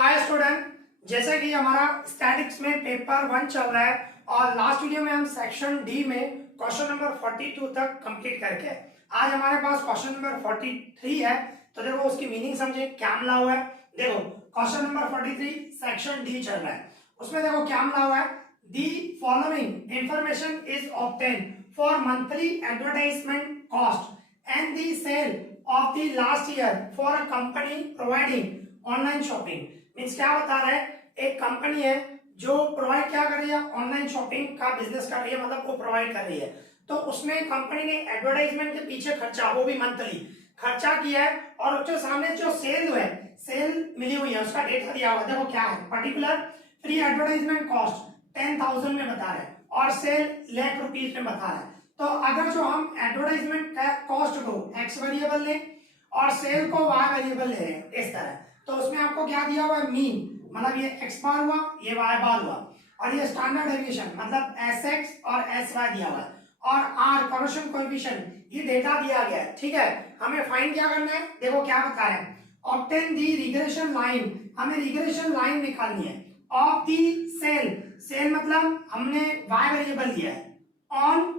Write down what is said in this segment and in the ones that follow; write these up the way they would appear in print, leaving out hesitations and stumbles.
Hi student, जैसे कि हमारा स्टैटिक्स में पेपर 1 चल रहा है और लास्ट वीडियो में हम सेक्शन डी में क्वेश्चन नंबर 42 तक कंप्लीट करके आज हमारे पास क्वेश्चन नंबर 43 है। तो देखो उसकी मीनिंग समझे, क्या मिला हुआ है। देखो क्वेश्चन नंबर 43 सेक्शन डी चल रहा है, उसमें देखो क्या मिला हुआ है। The following information is obtain for monthly advertisement cost and the sale of the last year for a company providing online shopping. Means क्या बता रहा है, एक कंपनी है जो प्रोवाइड क्या कर रही है, ऑनलाइन शॉपिंग का बिजनेस कर रही है, मतलब वो प्रोवाइड कर रही है। तो उसमें कंपनी ने एडवर्टाइजमेंट के पीछे खर्चा, वो भी मंथली खर्चा किया है और उसके सामने जो सेल है, सेल मिली हुई है, उसका डेटा दिया हुआ है। देखो क्या है, पर्टिकुलर फ्री एडवर्टाइजमेंट कॉस्ट 10,000 में बता रहे हैं और सेल लाख रुपीज में बता रहा है। तो अगर जो हम एडवर्टाइजमेंट कॉस्ट को एक्स वेरिएबल लें और सेल को वाई वेरिएबल ले रहे हैं इस तरह, तो उसमें आपको क्या दिया हुआ है, मीन, मतलब ये एक्स बार हुआ, ये वाई बार हुआ, और ये स्टैंडर्ड डेविएशन मतलब एस एक्स और एस वाई दिया हुआ है, और आर करेक्शन कोएफिशिएंट ये डेटा दिया गया है। ठीक है, हमें फाइंड क्या करना है, देखो क्या बता रहे हैं, ऑब्टेन दी रिग्रेशन लाइन, हमें रिग्रेशन लाइन निकालनी है ऑफ दी सेल, सेल मतलब हमने वाई वेरिएबल दिया है, on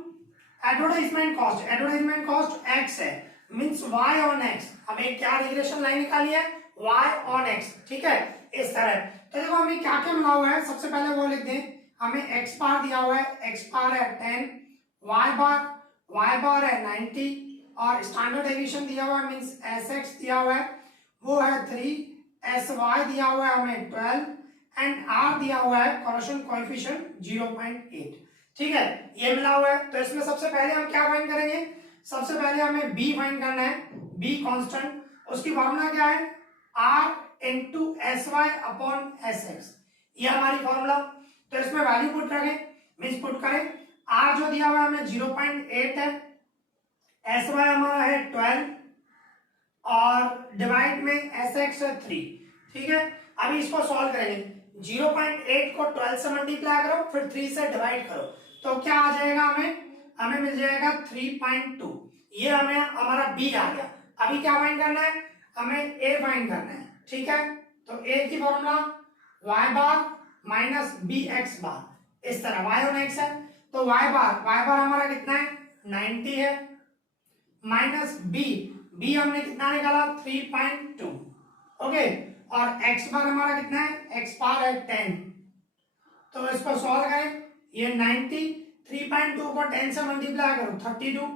advertisement cost, advertisement cost x है, मींस वाई ऑन एक्स, हमें क्या रिग्रेशन लाइन निकाली है, y on x। ठीक है, इस तरह। तो देखो हमें क्या क्या मिला हुआ है, सबसे पहले वो लिख दें, हमें x बार दिया हुआ है, x बार है 10, y बार है 90 और स्टैंडर्ड डेविएशन दिया हुआ है मींस sx दिया हुआ है वो है 3, sy दिया हुआ है हमें 12 एंड r दिया हुआ है करेक्शन कोएफिशिएंट 0.8। ठीक है, ये मिला हुआ है। तो इसमें सबसे पहले हम क्या फाइंड करेंगे, सबसे पहले हमें b फाइंड करना है, b कांस्टेंट, उसकी फॉर्मूला क्या है, r into S Y upon S X, ये हमारी फॉर्मूला। तो इसमें वैल्यू पुट करें, मींस पुट करें, r जो दिया हुआ है हमें 0.8 है, एस वाई हमारा है 12 और डिवाइड में एस एक्स है 3। ठीक है, अभी इसको सॉल्व करेंगे, 0.8 को 12 से मल्टीप्लाई करो फिर 3 से डिवाइड करो, तो क्या आ जाएगा, हमें मिल जाएगा 3.2। ये हमें हमारा b आ गया। अभी क्या फाइंड करना है, हमें a फाइंड करना है। ठीक है, तो a की फॉर्मूला y बार माइनस बी एक्स बार, इस तरह y ऑन x है, तो y बार हमारा कितना है 90 है, माइनस b हमने कितना निकाला 3.2। ओके, और x बार हमारा कितना है, x बार है 10। तो इसको सॉल्व करें, ये 90, 3.2 को 10 से मल्टीप्लाई करो 32,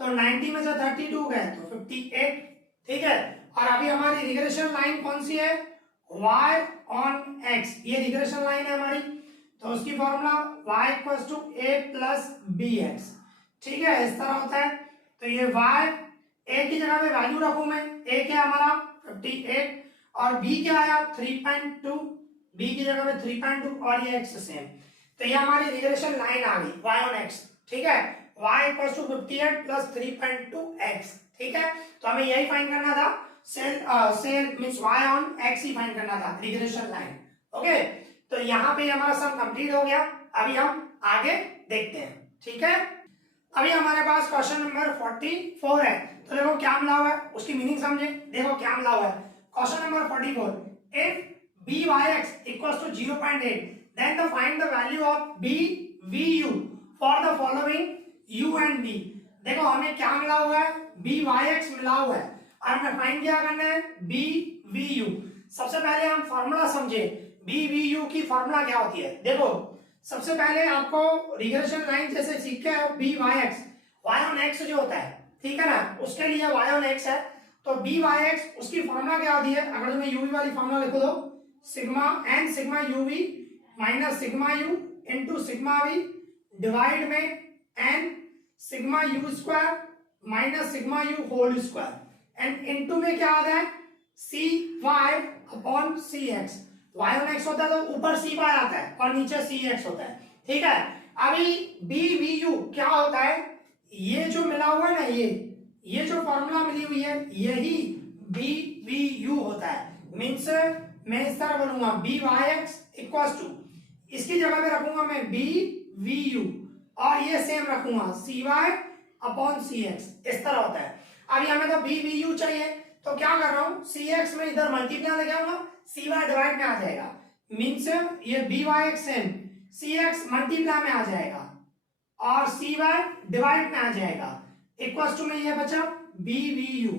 तो 90 में से 32 गए तो 58। ठीक है, और अभी हमारी रिग्रेशन लाइन कौन सी है, y ऑन x, ये रिग्रेशन लाइन है हमारी, तो उसकी formula y equals to a plus B X. ठीक है, इस तरह होता है। तो ये y, a की जगह पे वैल्यू रखूं मैं, a क्या हमारा 58 और b क्या आया 3.2, b की जगह पे 3.2 और ये x सेम, तो ये हमारी रिग्रेशन लाइन आ गई y ऑन x। ठीक है, y equals to 58 plus 3.2x। ठीक है, तो हमें यही फाइंड करना था, सेल मींस y ऑन x ही फाइंड करना था, रिग्रेशन लाइन। ओके, तो यहाँ पे हमारा सम कंप्लीट हो गया, अभी हम आगे देखते हैं। ठीक है, अभी हमारे पास क्वेश्चन नंबर 44 है। तो देखो क्या मिला हुआ है, उसकी मीनिंग समझे। देखो क्या मिला हुआ है, question number 44, if byx equals to 0.8 then the find the value of bvu for the following u and v। देखो हमें क्या मिला हुआ है, byx मिला हुआ है और हमें फाइंड क्या करना है, bvu। सबसे पहले हम फॉर्मूला समझे, bvu की फॉर्मूला क्या होती है। देखो सबसे पहले आपको रिग्रेशन लाइन जैसे सीखे हो, byx y on x जो होता है, ठीक है ना, उसके लिए y on x है, तो byx उसकी फॉर्मूला क्या होती है, अगर तुम्हें uv वाली फॉर्मूला लिखो दो, sigma N sigma uv minus sigma u into sigma v divide में N sigma u square minus sigma u whole square and into में क्या आता है, C Y upon C X. Y on X होता है तो ऊपर सी वाई आता है और नीचे सी एक्स होता है। ठीक है, अभी बी वी यू क्या होता है, ये जो मिला हुआ है ना, ये जो फॉर्मूला मिली हुई है यही बी वी यू होता है। मीन्स मैं इस तरह बोलूंगा B Y X equal to, इसकी जगह पे रखूंगा मैं बी वी यू और ये सेम रखूंगा सी वाई अपॉन सी एक्स, इस तरह होता है। अभी हमें तो बी वी यू चाहिए, तो क्या कर रहा हूं, सी एक्स में इधर मल्टीप्लाई लेके आऊंगा, सी वाई डिवाइड में आ जाएगा, मीन्स ये बी वाई एक्स इन सी एक्स मल्टीप्लाई में आ जाएगा और सी वाई डिवाइड में आ जाएगा, इक्वल टू में ये बचा बी वी यू।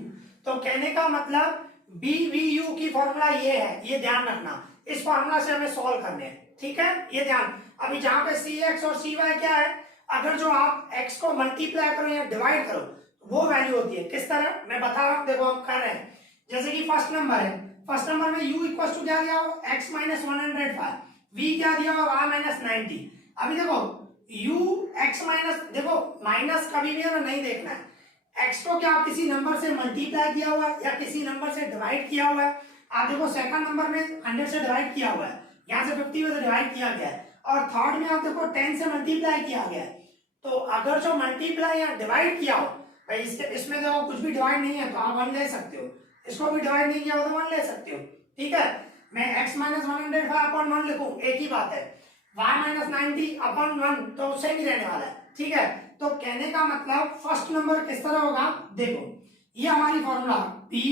तो कहने का मतलब बी वी यू की फॉर्मूला ये है, ये ध्यान रखना, इस फॉर्मूला से हमें सॉल्व करने हैं, ठीक है, ये ध्यान। अभी जहां पे सी एक्स और सी वाई क्या है, अगर जो आप x को मल्टीप्लाई करो या डिवाइड करो वो वैल्यू होती है। किस तरह मैं बता रहा हूं, देखो हम कर रहे हैं। जैसे कि फर्स्ट नंबर है, फर्स्ट नंबर में u इक्वल टू क्या दिया हो, x माइनस 105, v क्या दिया हो, y माइनस 90। अभी देखो u x माइनस, देखो माइनस कभी भी हमें नहीं देखना है, x को क्या किसी नंबर से मल्टीप्लाई किया हुआ है या किसी नंबर से डिवाइड किया हुआ है। आप देखो सेकंड नंबर में 100 से डिवाइड किया हुआ है, यहाँ से 50 से डिवाइड किया गया है, और थर्ड में आप देखो 10 से मल्टीप्लाई किया गया है। तो अगर जो मल्टीप्लाई या डिवाइड किया हो भाई, इसमें देखो कुछ भी डिवाइड नहीं है तो आप 1 ले सकते हो, इसको भी डिवाइड नहीं किया हो तो 1 ले सकते हो, ठीक है। मैं x माइनस 105 अपॉन 1 लिखूं, एक ही बात है, y माइनस 90 अपॉन 1 तो सेम ही रहने वाला है, ठीक है। तो कहने का मतलब फर्स्ट नंबर किस तरह होगा, देखो ये हमारी formula p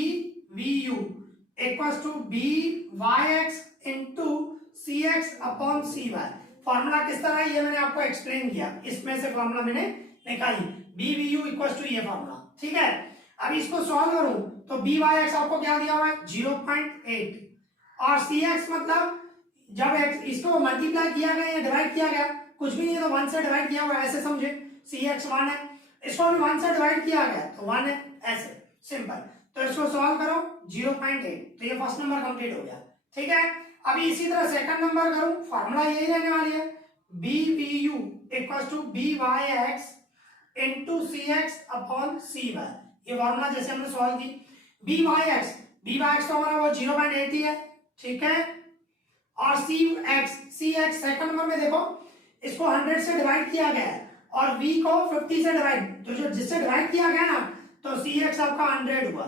v u equals to b y x into C X upon C Y. Formula किस तरह है ये मैंने आपको एक्सप्लेन किया, इसमें से फॉर्मूला मैंने निकाली B V U equal to ये फॉर्मूला, ठीक है। अब इसको सॉल्व करूं तो बी वाई एक्स आपको क्या दिया हुआ है 0.8 और सी एक्स मतलब जब इसको मल्टीप्लाई किया गया या डिवाइड किया गया, कुछ भी नहीं है तो 1 से डिवाइड किया हुआ है, ऐसे समझे, सी एक्स 1 है, इसको भी 1 से डिवाइड किया गया तो 1 है, ऐसे सिंपल। तो इसको सॉल्व करो 0.8, तो ये फर्स्ट नंबर कंप्लीट हो गया, ठीक है। अभी इसी तरह सेकंड नंबर करूं, फॉर्मूला यही रहने वाली है B V U equals to B Y X into C X upon C Y. ये फॉर्मूला जैसे हमने सॉल्व की, बी वाई एक्स तो हमारा वो 0.8 ही है, ठीक है, और सी एक्स सेकंड नंबर में देखो इसको 100 से डिवाइड किया गया है और v को 50 से डिवाइड, तो जो जिससे डिवाइड किया गया ना तो सी एक्स आपका 100 हुआ,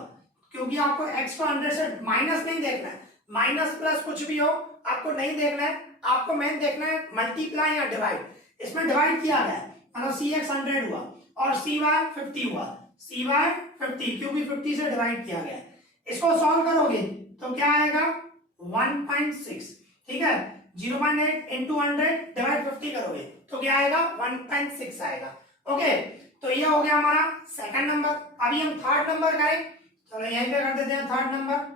क्योंकि आपको x को 100 से माइनस नहीं देखना है, माइनस प्लस कुछ भी हो आपको नहीं देखना है, आपको मेन देखना है मल्टीप्लाई या डिवाइड। इसमें डिवाइड किया गया है मतलब सी एक्स 100 हुआ और सी वाई 50 हुआ, सी वाई 50 क्योंकि 50 से डिवाइड किया गया है। इसको सॉल्व करोगे तो क्या आएगा 1.6, ठीक है, 0.8 इंटू 100 डिवाइड 50 करोगे तो क्या आएगा 1.6 आएगा, ओके। तो ये हो गया हमारा सेकंड नंबर। अभी हम थर्ड नंबर करें, चलो यहीं पे कर देते हैं थर्ड नंबर।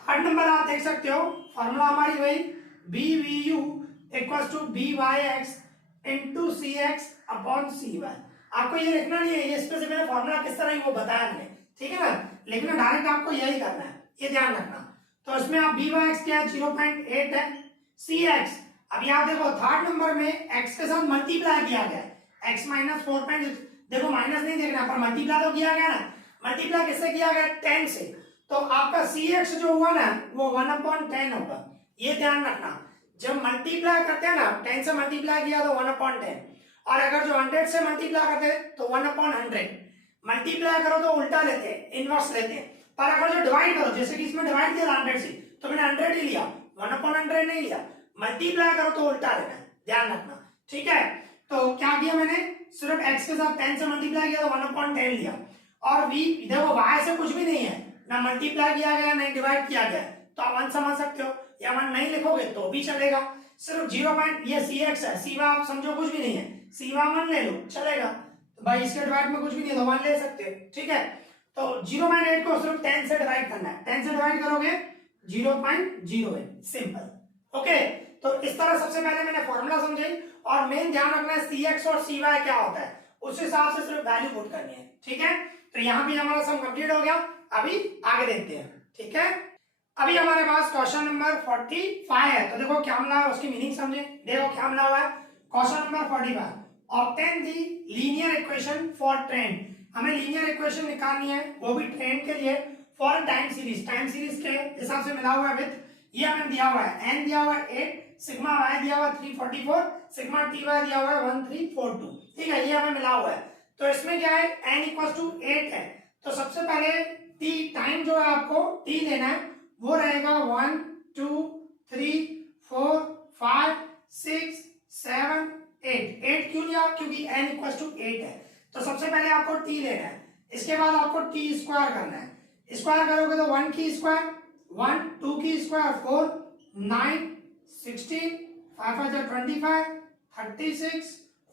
थर्ड नंबर आप देख सकते हो फॉर्मूला हमारी वही B V U equals to B Y X into C X upon C Y. आपको ये लिखना नहीं है, ये इसमें से मैंने फॉर्मूला किस तरह वो बताया मैंने, ठीक है ना, लेकिन डायरेक्ट आपको यही करना है, ये ध्यान रखना। तो इसमें आप बी वाई एक्स क्या है 0.8 है, सी एक्स अभी आप देखो थर्ड नंबर में एक्स के साथ मल्टीप्लाई किया गया है, एक्स माइनस 4.6, देखो माइनस नहीं देखना पर मल्टीप्लाई तो किया गया ना, मल्टीप्लाई किससे किया गया 10 से, तो आपका सी एक्स जो हुआ ना वो 1/10 होगा, ये ध्यान रखना। जब मल्टीप्लाई करते हैं ना 10 से मल्टीप्लाई किया तो 1/10, और अगर जो 100 से मल्टीप्लाई करते हैं तो 1/100। मल्टीप्लाई करो तो उल्टा लेते हैं, इनवर्स लेते हैं, पर अगर जो डिवाइड करो जैसे कि इसमें डिवाइड किया 100 से तो मैंने 100 ही लिया, 1/100 नहीं लिया। मल्टीप्लाई करो तो उल्टा लेना है, ध्यान रखना, ठीक है। तो क्या किया मैंने, सिर्फ x के साथ 10 से मल्टीप्लाई किया तो 1/10 लिया, और v देखो y से कुछ भी नहीं है, ना मल्टीप्लाई किया गया ना डिवाइड किया गया, तो आप 1 समझ सकते हो, या 1 नहीं लिखोगे तो भी चलेगा, सिर्फ 0. ये सी एक्स है, सी वाई आप समझो कुछ भी नहीं है, सी वाई 1 ले लो चलेगा, तो भाई इसके डिवाइड में कुछ भी नहीं है तो 1 ले सकते हो, ठीक है। तो 0.8 को सिर्फ 10 से डिवाइड करना है, 10 से डिवाइड करोगे 0.08, सिंपल, ओके। तो इस तरह सबसे पहले मैंने फॉर्मूला समझाई, और मेन ध्यान रखना है सी एक्स और सी वाई क्या होता है, उस हिसाब से सिर्फ वैल्यू पुट करनी है, ठीक है। तो यहाँ भी हमारा सम कंप्लीट हो गया, अभी आगे देखते हैं, ठीक है। अभी हमारे पास क्वेश्चन नंबर 45 है, तो देखो क्या मिला है उसकी मीनिंग समझे, देखो क्या मिला हुआ है question number 45, obtain the linear equation for train. हमें लीनियर इक्वेशन निकालनी है, वो भी ट्रेन के लिए फॉर टाइम सीरीज के हिसाब से मिला हुआ है विद, ये हमें दिया हुआ है n दिया हुआ है 8, सिग्मा y दिया हुआ है 344, सिग्मा ty दिया हुआ है 1342, ठीक है, ये हमें मिला हुआ है। तो इसमें क्या है n इक्वल्स टू 8 है, तो सबसे पहले t टाइम जो है आपको t लेना है, वो रहेगा 1 2 3 4 5 6 7 8 क्यों लिया, क्योंकि n इक्वल्स टू 8 है, तो सबसे पहले आपको t लेना है, इसके बाद आपको t स्क्वायर करना है, स्क्वायर करोगे तो 1 की स्क्वायर 1 2 की स्क्वायर 4 9 16 5 5 जा 25 36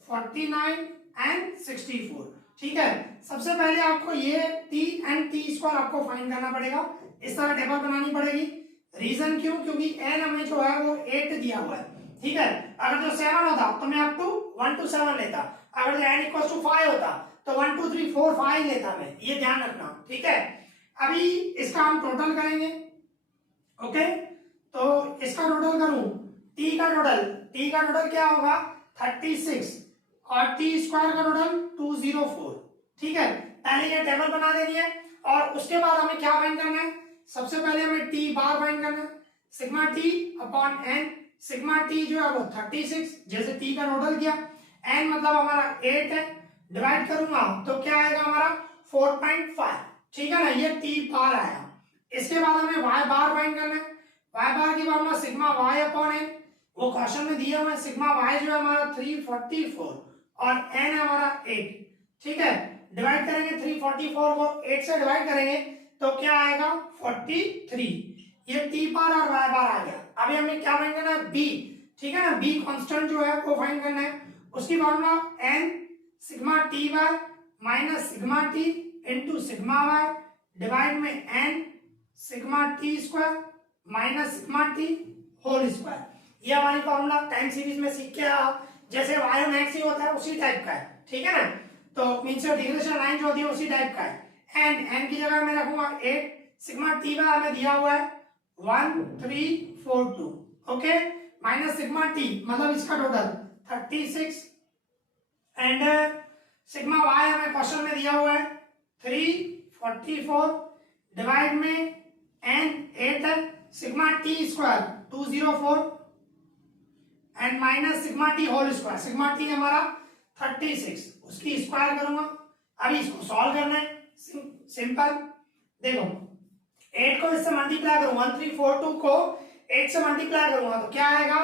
49 एंड 64। ठीक है, सबसे पहले आपको ये t एंड t स्क्वायर आपको फाइंड करना पड़ेगा, इस तरह टेबल बनानी पड़ेगी। रीजन क्यों? क्योंकि n हमें जो है वो 8 दिया हुआ है। ठीक है, अगर जो 7 होता तो मैं अप टू 1 to 7 लेता, अगर जो n इक्वल टू 5 होता तो 1 2 3 4 5 लेता मैं, ये ध्यान रखना। ठीक है, अभी इसका हम टोटल करेंगे। ओके, तो इसका टोटल करूं, t का टोटल क्या होगा 36 और t स्क्वायर का टोटल 204। ठीक है, पहले ये टेबल बना देनी है और उसके बाद हमें क्या फाइंड करना है, सबसे पहले हमें t बार फाइंड करना है, sigma t upon n। Sigma t जो है वो 36, जैसे t का टोटल किया, n मतलब हमारा 8 है, डिवाइड करूंगा तो क्या आएगा हमारा 4.5। ठीक है ना, ये t बार आया। इसके बाद हमें y बार फाइंड करना है, y बार की formula sigma y upon n, वो क्वेश्चन में दिया हुआ है। सिग्मा y जो है हमारा 344 और n है हमारा 8। ठीक है, डिवाइड करेंगे 344 को 8 से डिवाइड करेंगे तो क्या आएगा 43। ये t बार और y बार आ गया। अभी हमें क्या फाइंड करना है b। ठीक है ना, b कांस्टेंट जो है वो फाइंड करना है, उसकी formula n sigma t bar minus sigma t into sigma y divide में n sigma t square minus sigma t whole square. ये हमारी फॉर्मूला टाइम सीरीज में सीख के आप, जैसे y और x ही होता है उसी टाइप का है। ठीक है ना, तो मींस डिग्रेशन लाइन जो होती है उसी टाइप का है। n की जगह मैं रखूंगा 8, सिग्मा t बार हमें दिया हुआ है 1342। ओके, माइनस सिग्मा t मतलब इसका टोटल 36 एंड सिग्मा y हमें क्वेश्चन में दिया हुआ है 344 डिवाइड में n 8 है, sigma t square 204 and minus sigma t whole square. Sigma t हमारा 36, उसकी स्क्वायर करूंगा। अभी इसको सॉल्व करना है, सिंपल। देखो 8 को इससे मल्टीप्लाई करूंगा, 1342 को 8 से मल्टीप्लाई करूंगा तो क्या आएगा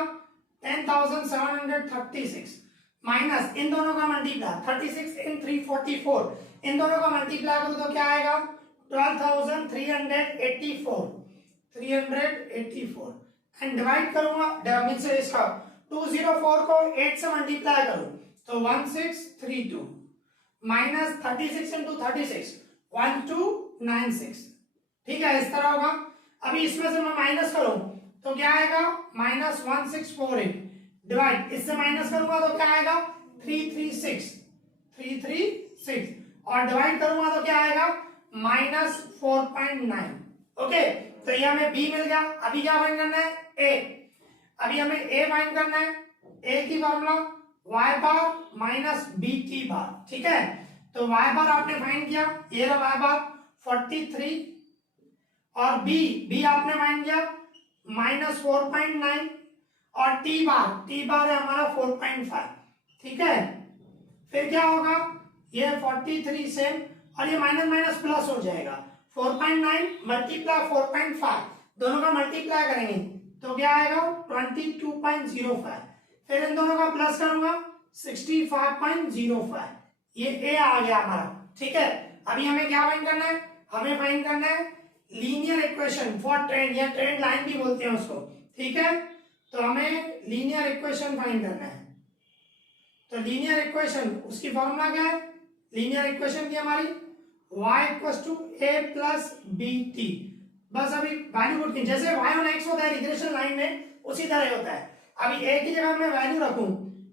10,736 माइनस इन दोनों का मल्टीप्लाई 36 इन 344, इन दोनों का मल्टीप्लाई करूं तो क्या आएगा 12,384 एंड डिवाइड करूंगा मींस इसका 204 को 8 से मल्टीप्लाई करूं तो 1632 माइनस 36 इंटू 36 1296। ठीक है, इस तरह होगा। अभी इसमें से मैं माइनस करूं तो क्या आएगा माइनस 1648 डिवाइड, इससे माइनस करूंगा तो क्या आएगा 336 और डिवाइड करूंगा तो क्या आएगा माइनस 4.9। ओके, तो ये हमें b मिल गया। अभी क्या फाइंड करना है a। अभी हमें a फाइंड करना है, a की फॉर्मूला y बार माइनस bt बार। ठीक है, तो y बार आपने फाइंड किया, ये रहा y बार 43 और b आपने फाइंड किया माइनस 4.9 और t बार है हमारा 4.5। ठीक है, फिर क्या होगा ये 43 सेम और ये माइनस माइनस प्लस हो जाएगा, 4.9 मल्टीप्लाई 4.5 दोनों का मल्टीप्लाई करेंगे तो क्या आएगा 22.05, फिर इन दोनों का प्लस करूंगा 65.05, ये a आ गया हमारा। ठीक है, अभी हमें क्या फाइंड करना है, हमें फाइंड करना है लीनियर इक्वेशन फॉर ट्रेंड या ट्रेंड लाइन भी बोलते हैं उसको। ठीक है, तो हमें लीनियर इक्वेशन फाइंड करना है। तो लीनियर इक्वेशन उसकी फॉर्मूला क्या है, लीनियर इक्वेशन की हमारी y equals to a plus bt। बस अभी वैल्यू पुट की, जैसे y और x होता है रिग्रेशन लाइन में उसी तरह होता है। अभी a की जगह मैं वैल्यू रखूं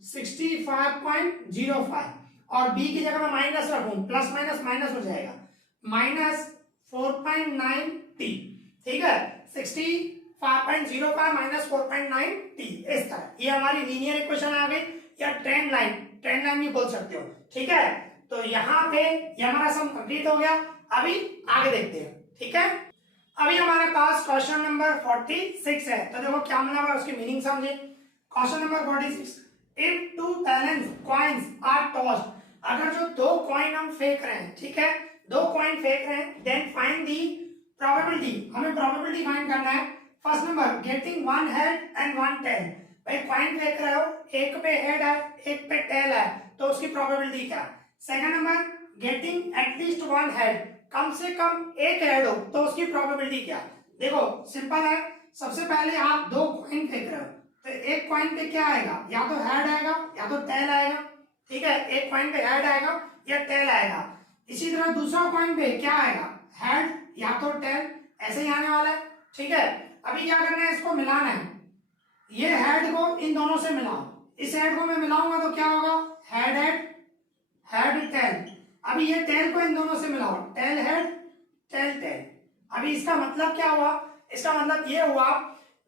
65.05 और b की जगह मैं माइनस रखूं, प्लस माइनस माइनस हो जाएगा माइनस 4.9t। ठीक है, 65.05 माइनस 4.9t, इस तरह ये हमारी लीनियर इक्वेशन आ गई या ट्रेंड लाइन भी बोल सकते हो। ठीक है, तो यहाँ पे ये हमारा सम कंप्लीट हो गया। अभी आगे देखते हैं। ठीक है, अभी हमारे पास क्वेश्चन नंबर 46 है, तो देखो क्या मतलब है उसकी मीनिंग समझे। Question number 46, if 2 balance coins are tossed, अगर जो 2 कॉइन हम फेंक रहे हैं, ठीक है 2 कॉइन फेंक रहे हैं, देन फाइंड दी प्रोबेबिलिटी, हमें प्रोबेबिलिटी फाइंड करना है। First number getting 1 head and 1 tail, भाई कॉइन फेंक रहे हो, एक पे हेड है एक पे टेल है, तो उसकी प्रोबेबिलिटी क्या। Second number getting at least 1 head, कम से कम एक हेड हो तो उसकी प्रोबेबिलिटी क्या। देखो सिंपल है, सबसे पहले आप दो कॉइन फेंक रहे हो, तो एक कॉइन पे क्या आएगा, या तो हेड आएगा या तो टेल आएगा, ठीक है, एक कॉइन पे हेड आएगा या टेल आएगा। इसी तरह दूसरा कॉइन पे क्या आएगा, हेड या तो टेल, ऐसे ही आने वाला है, ठीक है। अभी क्या करना है, इसको मिलाना है, ये हेड को इन दोनों से मिलाओ, इस हेड को मैं मिलाऊंगा तो क्या होगा, हेड हेड हेड टेल। अभी ये टेल को इन दोनों से मिलाओ, टेल हेड टेल टेल। अभी इसका मतलब क्या हुआ, इसका मतलब ये हुआ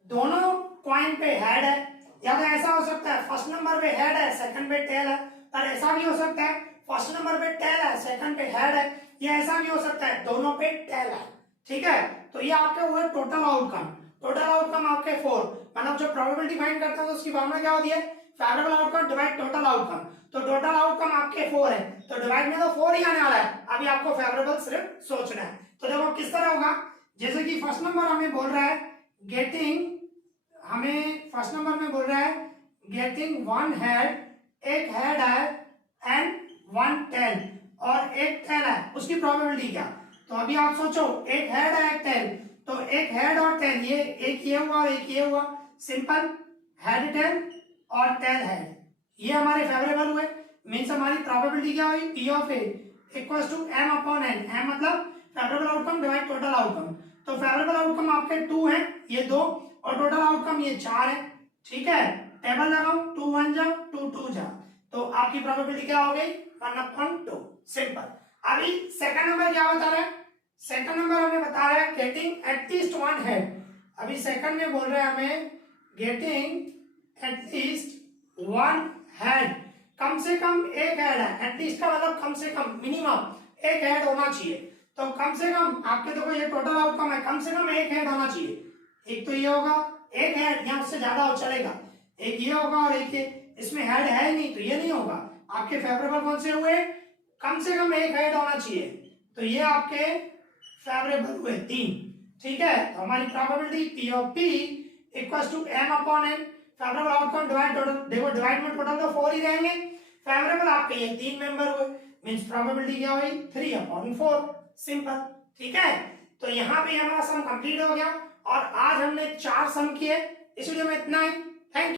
दोनों कॉइन पे हेड है, या तो ऐसा हो सकता है फर्स्ट नंबर पे हेड है सेकंड पे टेल है, पर ऐसा भी हो सकता है फर्स्ट नंबर पे टेल है सेकंड पे हेड है, या ऐसा भी हो सकता है दोनों पे टेल है, ठीक है। तो ये आपके हुए टोटल आउटकम, टोटल आउटकम आपके 4, मतलब जो प्रोबेबिलिटी फाइंड करता है तो उसकी फॉर्मूला क्या होती है, favourable outcome divide total outcome. तो टोटल आउटकम आपके 4 है, तो डिवाइड में तो 4 ही आने वाला है, अभी आपको फेवरेबल सिर्फ सोचना है। तो देखो किस तरह होगा, जैसे कि फर्स्ट नंबर हमें बोल रहा है गेटिंग, हमें फर्स्ट नंबर में बोल रहा है गेटिंग वन हेड, एक हेड है एंड वन टेल, और एक टेल है, उसकी प्रोबेबिलिटी क्या। तो अभी आप सोचो, एक हेड है एक टेल, तो एक हेड और टेल, ये एक ये हुआ और एक ये हुआ, सिंपल हेड टेल और टेल हेड, ये हमारे फेवरेबल हुए, मींस हमारी प्रोबेबिलिटी क्या हुई, P of A equals to M upon N, M मतलब favourable outcome divide total outcome. तो फेवरेबल आउटकम आपके 2 है, ये 2, और टोटल आउटकम ये 4 है, ठीक है। टेबल लगाओ, 2 1 जा 2 2 जा, तो आपकी प्रोबेबिलिटी क्या हो गई, 1/2, सिंपल। अभी सेकंड नंबर क्या बता रहा है, सेकंड नंबर हमें बता रहा है गेटिंग एटलीस्ट वन हेड। अभी सेकंड में बोल रहे हैं हमें गेटिंग एटलीस्ट वन हेड, कम से कम एक हेड है, एटलीस्ट का मतलब कम से कम, मिनिमम एक हेड होना चाहिए। तो कम से कम आपके देखो ये टोटल आउटकम है, कम से कम एक हेड होना चाहिए, एक तो ये होगा एक हेड, या उससे ज्यादा हो चलेगा, एक ये होगा और एक ये, इसमें हेड है ही नहीं तो ये नहीं होगा। आपके फेवरेबल कौन से हुए, कम से कम एक हेड होना चाहिए, तो ये आपके फेवरेबल हुए 3, ठीक है। तो हमारी probability P of P equals to M upon N, favourable outcome divide total, देखो डिवाइड में टोटल तो 4 ही रहेंगे, फेवरेबल आपके ये 3 मेंबर हुए, मींस प्रोबेबिलिटी क्या हुई 3/4, सिंपल, ठीक है। तो यहाँ पे हमारा सम कंप्लीट हो गया, और आज हमने 4 सम किए, इस वीडियो में इतना ही। Thank you.